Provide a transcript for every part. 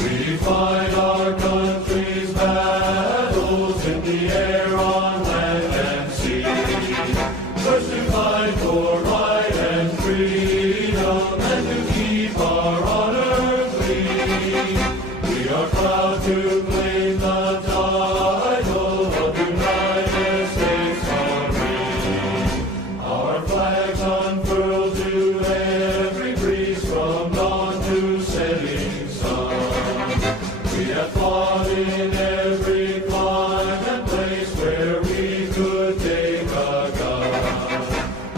We fight our country's battles in the air, on land and sea. First to fight for right and freedom, and to keep our honor clean. We are proud to claim the title of United States Army. Our flags unfurled to every breeze, from dawn to setting sun. We have fought in every clime and place where we could take a gun.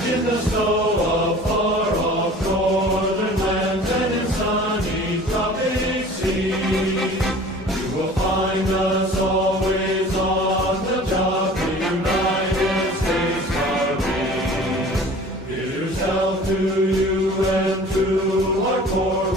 In the snow of far-off northern lands and in sunny tropic seas, you will find us always on the job, the United States Army. Here's health to you and to our poor